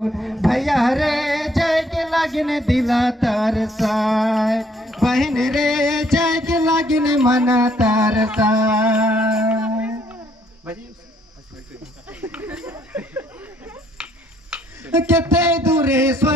भैया हरे जय के लागिन दिला तरसाय बहन रे जय के लागिन मन तरसाय कते दूरे स्व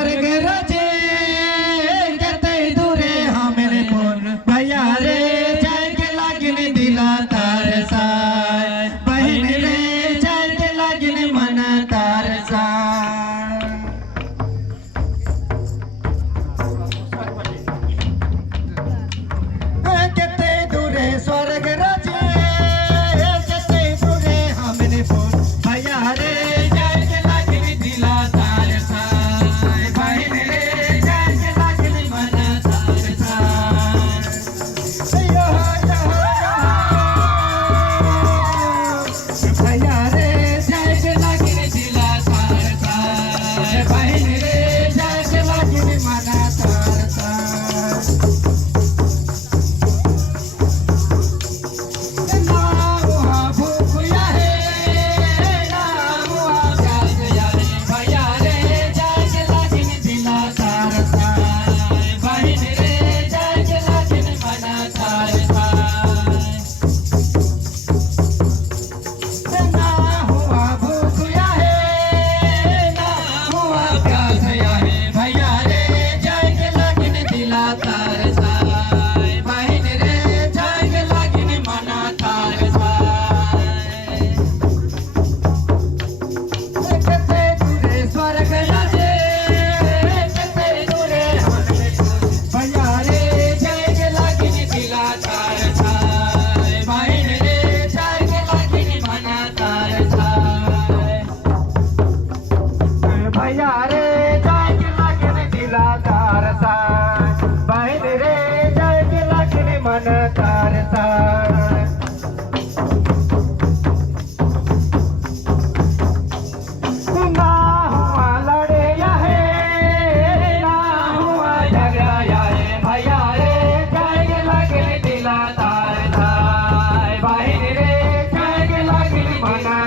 Bye.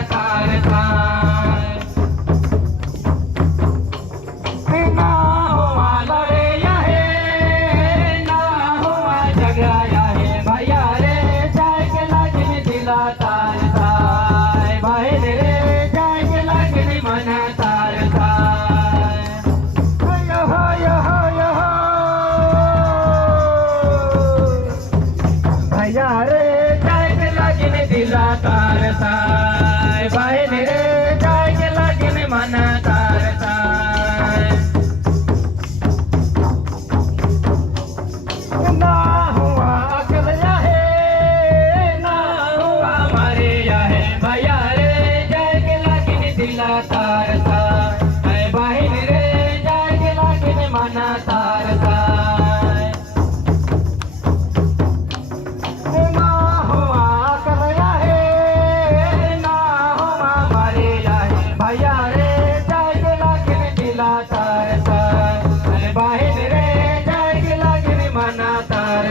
तार साय। बाय रे के तार ना हुआ अकल या है ना हुआ मारे या है भैया रे जाय के दिला तार। তার